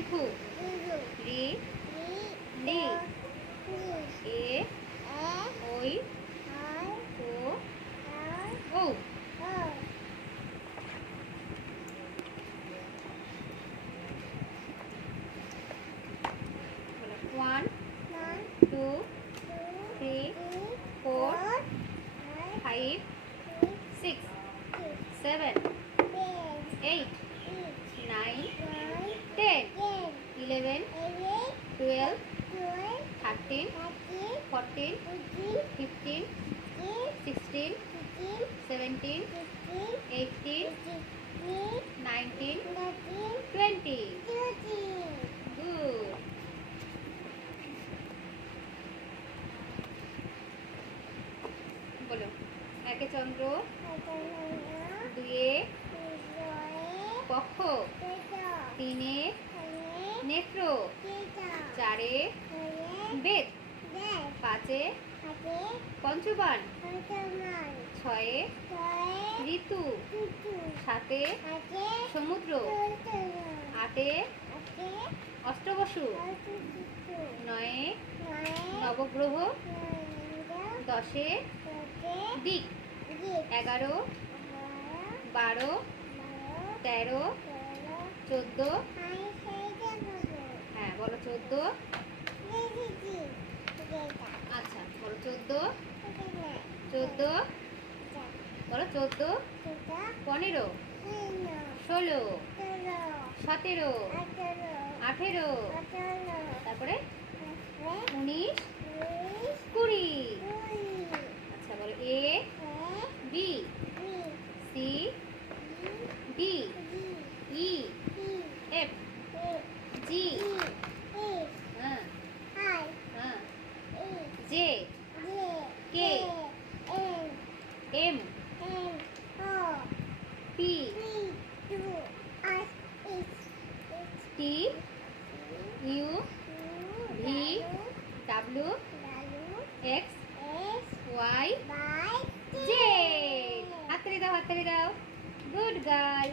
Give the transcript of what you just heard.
দীর্ঘ রি লি এ ওই ও ও। One, two, three, four, five, six, seven, 8, 9, 10, 11, 12, 13, 14, 15, 16, 17, 18, 19, 20. Good. বলো, একে চন্দ্র, দুয়ে পক্ষ, তিনে নেত্র, চারে বেদ, পাঁচে পঞ্চবান, ছয়ে ঋতু, সাতে সমুদ্র, আটে অষ্টবসু, নয়ে নবগ্রহ, দশে দিক, 11, 12, 13, 14, হ্যাঁ বলো 14, আচ্ছা বলো 14, 14, বলো 14, 15, 16, 17, 18, তারপরে 19, 20। আচ্ছা বলো A B C D E F G হ্যাঁ হ্যাঁ J K M P T U V W X Y Z. হাততালি দাও, হাততালি দাও। Good girl.